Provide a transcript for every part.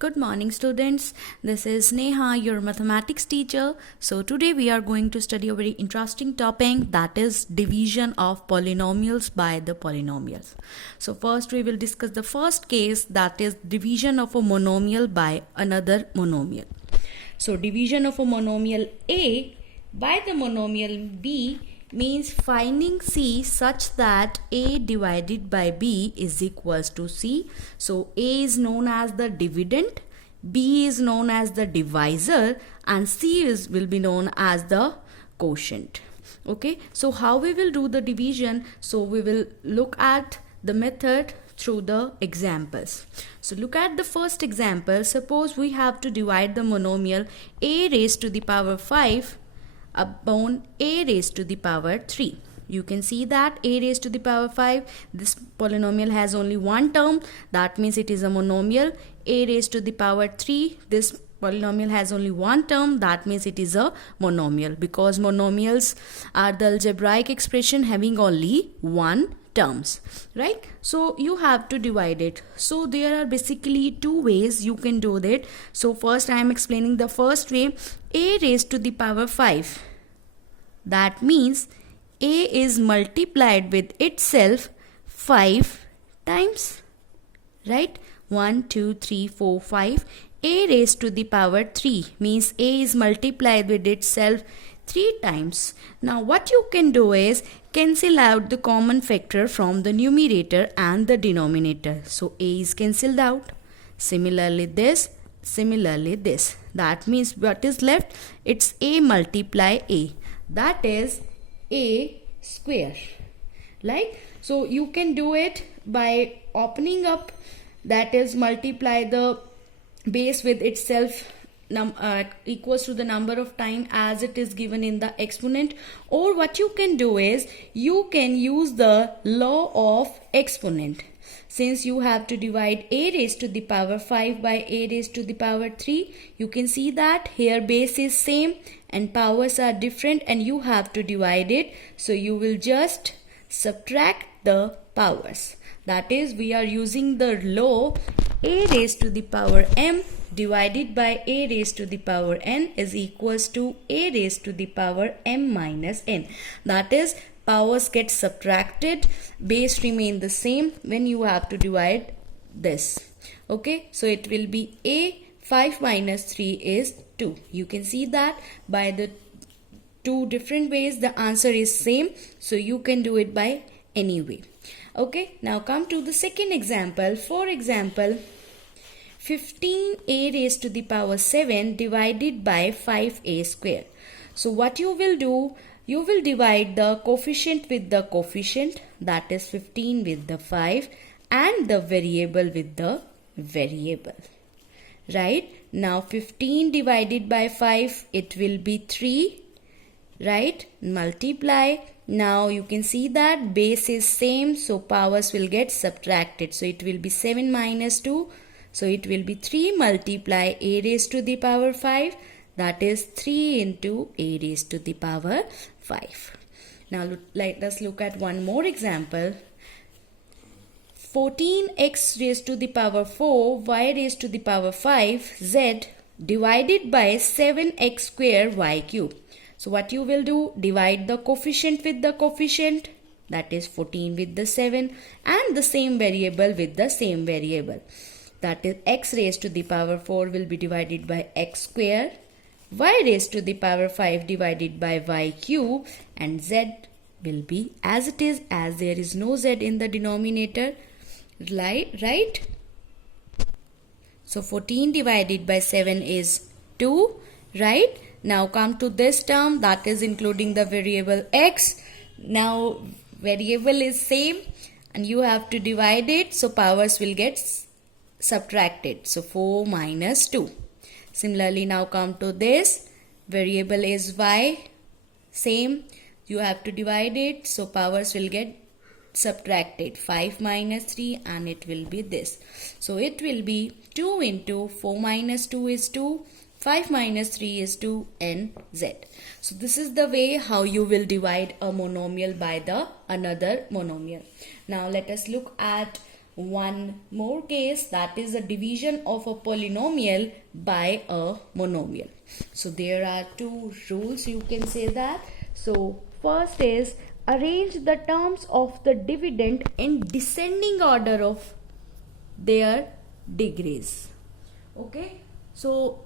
Good morning, students. This is Neha, your mathematics teacher. So, today we are going to study a very interesting topic, that is division of polynomials by the polynomials. So, first we will discuss the first case, that is division of a monomial by another monomial. So, division of a monomial A by the monomial B means finding C such that A divided by B is equals to C. So A is known as the dividend, B is known as the divisor, and C will be known as the quotient. Okay, so how we will do the division? So we will look at the method through the examples. So look at the first example. Suppose we have to divide the monomial A raised to the power 5 upon A raised to the power 3. You can see that A raised to the power 5, this polynomial has only one term, that means it is a monomial. A raised to the power 3, this polynomial has only one term, that means it is a monomial, because monomials are the algebraic expression having only one terms, right? So you have to divide it. So there are basically two ways you can do that. So first I am explaining the first way. A raised to the power 5, that means A is multiplied with itself 5 times, right? 1 2 3 4 5. A raised to the power 3 means A is multiplied with itself 3 times. Now what you can do is cancel out the common factor from the numerator and the denominator. So A is cancelled out. Similarly this. That means what is left? It's A multiply A. That is A square. Like, so you can do it by opening up, that is multiply the base with itself equals to the number of time as it is given in the exponent, or what you can do is you can use the law of exponent. Since you have to divide A raised to the power 5 by A raised to the power 3, you can see that here base is same and powers are different and you have to divide it. So you will just subtract the powers. That is, we are using the law A raised to the power m divided by A raised to the power n is equals to A raised to the power m minus n. That is, powers get subtracted, base remain the same when you have to divide this. Okay, so it will be A 5 minus 3 is 2. You can see that by the two different ways the answer is same, so you can do it by any way. Okay, now come to the second example. For example, 15A raised to the power 7 divided by 5A square. So what you will do, you will divide the coefficient with the coefficient, that is 15 with the 5, and the variable with the variable. Right? Now 15 divided by 5, it will be 3. Right? Multiply. Now you can see that base is same, so powers will get subtracted. So it will be 7 minus 2. So it will be 3 multiply A raised to the power 5. That is 3 into A raised to the power 5. Now let us look at one more example. 14x raised to the power 4 y raised to the power 5 z divided by 7x square y cube. So what you will do, divide the coefficient with the coefficient, that is 14 with the 7, and the same variable with the same variable. That is x raised to the power 4 will be divided by x square, y raised to the power 5 divided by y cube, and z will be as it is, as there is no z in the denominator. Right? So 14 divided by 7 is 2. Right? Now come to this term, that is including the variable x. Now variable is same and you have to divide it, so powers will get subtracted. So 4 minus 2. Similarly, now come to this, variable is y, same, you have to divide it, so powers will get subtracted. 5 minus 3 and it will be this. So it will be 2 into 4 minus 2 is 2, 5 minus 3 is 2, and z. So this is the way how you will divide a monomial by the another monomial. Now let us look at one more case, that is the division of a polynomial by a monomial. So there are two rules, you can say that. So first is arrange the terms of the dividend in descending order of their degrees. Okay, so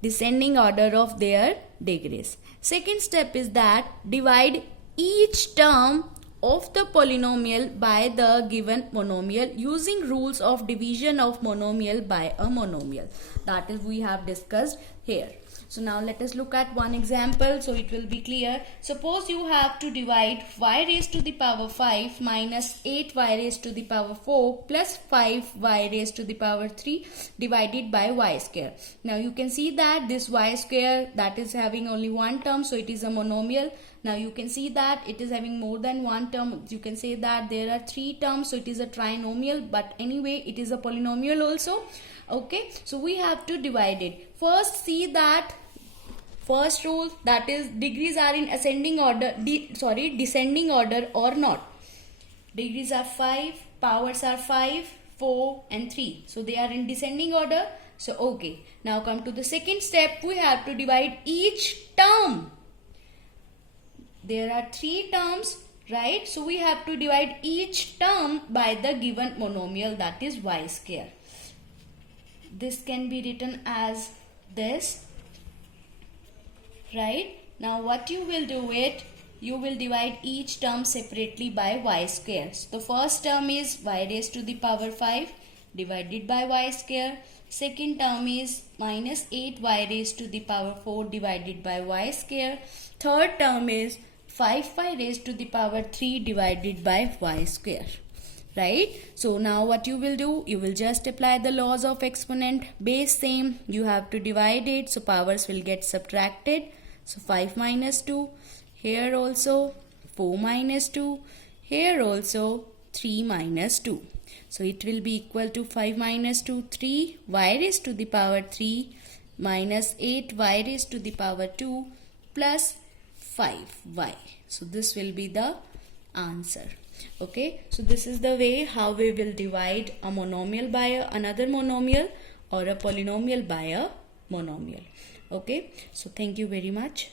descending order of their degrees. Second step is that divide each term of the polynomial by the given monomial using rules of division of monomial by a monomial. That is we have discussed here. So now let us look at one example so it will be clear. Suppose you have to divide y raised to the power 5 minus 8y raised to the power 4 plus 5y raised to the power 3 divided by y square. Now you can see that this y square, that is having only one term, so it is a monomial. Now you can see that it is having more than one term. You can say that there are three terms, so it is a trinomial, but anyway it is a polynomial also. Okay, so we have to divide it. First see that first rule, that is degrees are in ascending order, descending order or not. Degrees are 5, powers are 5, 4 and 3. So they are in descending order. So okay, now come to the second step. We have to divide each term. There are three terms, right? So we have to divide each term by the given monomial, that is y square. This can be written as this, right? Now what you will do it, you will divide each term separately by y square. So the first term is y raised to the power 5 divided by y square. Second term is minus 8y raised to the power 4 divided by y square. Third term is 5y raised to the power 3 divided by y square. Right? So now what you will do, you will just apply the laws of exponent. Base same, you have to divide it, so powers will get subtracted. So 5 minus 2, here also 4 minus 2, here also 3 minus 2. So it will be equal to 5 minus 2, 3, y raised to the power 3 minus 8y raised to the power 2 plus 5y. So this will be the answer. Okay, so this is the way how we will divide a monomial by another monomial or a polynomial by a monomial. Okay, so thank you very much.